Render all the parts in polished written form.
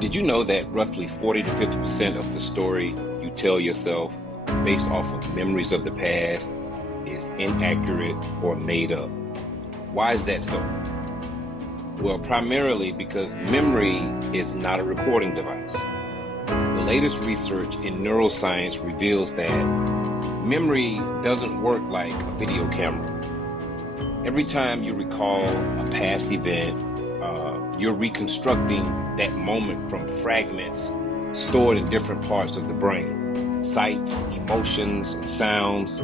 Did you know that roughly 40 to 50% of the story you tell yourself based off of memories of the past is inaccurate or made up? Why is that so? Well, primarily because memory is not a recording device. The latest research in neuroscience reveals that memory doesn't work like a video camera. Every time you recall a past event, you're reconstructing that moment from fragments stored in different parts of the brain, sights, emotions, and sounds.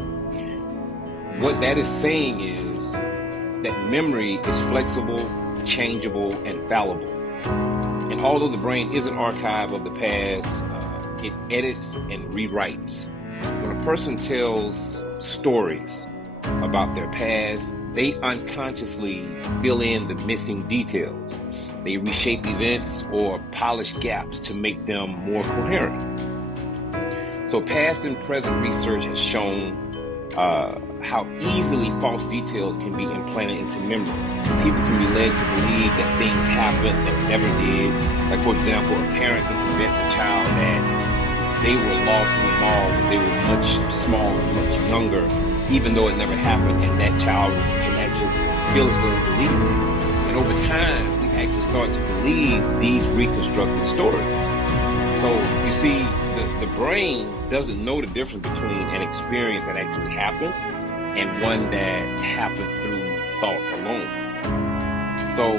What that is saying is that memory is flexible, changeable, and fallible. And although the brain is an archive of the past, it edits and rewrites. When a person tells stories about their past, they unconsciously fill in the missing details. They reshape events or polish gaps to make them more coherent. So past and present research has shown how easily false details can be implanted into memory. People can be led to believe that things happened that never did. Like, for example, a parent can convince a child that they were lost in the mall when they were much smaller, much younger, even though it never happened, and that child can actually feel as though they believe it. And over time, we actually start to believe these reconstructed stories. So you see, the brain doesn't know the difference between an experience that actually happened and one that happened through thought alone. So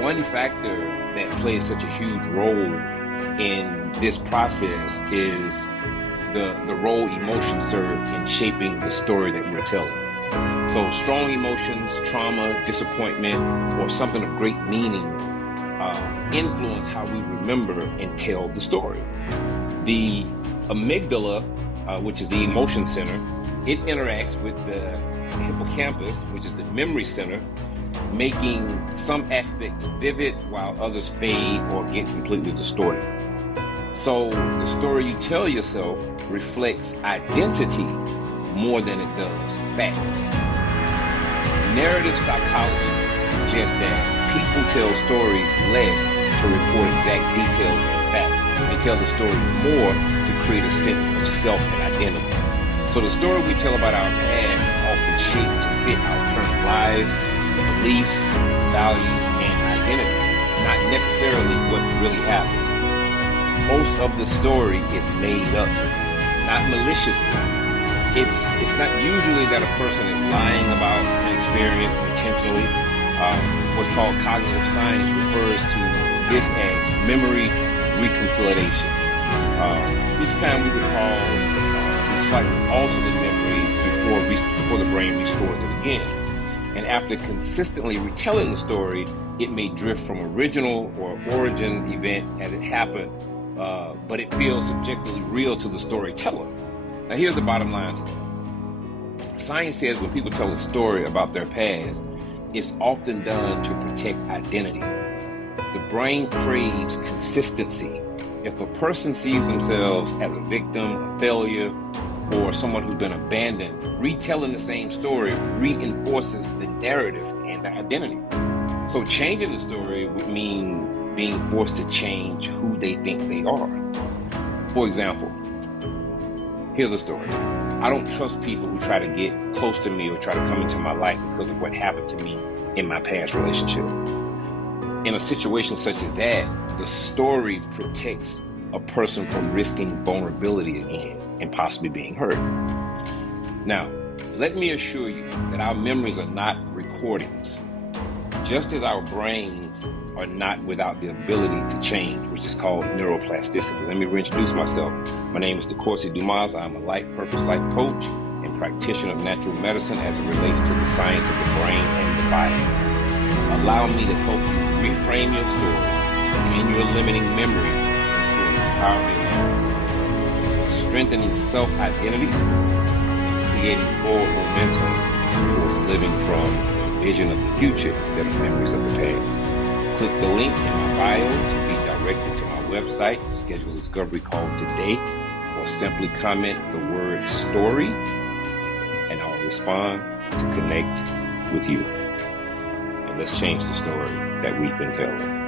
one factor that plays such a huge role in this process is the role emotions serve in shaping the story that we're telling. So strong emotions, trauma, disappointment, or something of great meaning influence how we remember and tell the story. The amygdala, which is the emotion center, it interacts with the hippocampus, which is the memory center, making some aspects vivid while others fade or get completely distorted. So the story you tell yourself reflects identity more than it does facts. Narrative psychology suggests that people tell stories less to report exact details and facts. They tell the story more to create a sense of self and identity. So the story we tell about our past is often shaped to fit our current lives, beliefs, values, and identity, not necessarily what really happened. Most of the story is made up, not maliciously. It's not usually that a person is lying about an experience intentionally. What's called cognitive science refers to this as memory reconciliation. Each time we recall, we slightly alter the memory before the brain restores it again. And after consistently retelling the story, it may drift from original or origin event as it happened, but it feels subjectively real to the storyteller. Now here's the bottom line to that. Science says when people tell a story about their past, it's often done to protect identity. The brain craves consistency. If a person sees themselves as a victim, a failure, or someone who's been abandoned, retelling the same story reinforces the narrative and the identity. So changing the story would mean being forced to change who they think they are. For example, here's a story. I don't trust people who try to get close to me or try to come into my life because of what happened to me in my past relationship. In a situation such as that, the story protects a person from risking vulnerability again and possibly being hurt. Now, let me assure you that our memories are not recordings, just as our brains are not without the ability to change, which is called neuroplasticity. Let me reintroduce myself. My name is DeCourcy Dumas. I'm a life purpose life coach and practitioner of natural medicine as it relates to the science of the brain and the body. Allow me to help you reframe your story and your limiting memory into an empowering one, strengthening self-identity and creating forward momentum towards living from a vision of the future instead of memories of the past. Click the link in my bio to be directed to my website, schedule a discovery call today, or simply comment the word story and I'll respond to connect with you. And let's change the story that we've been telling.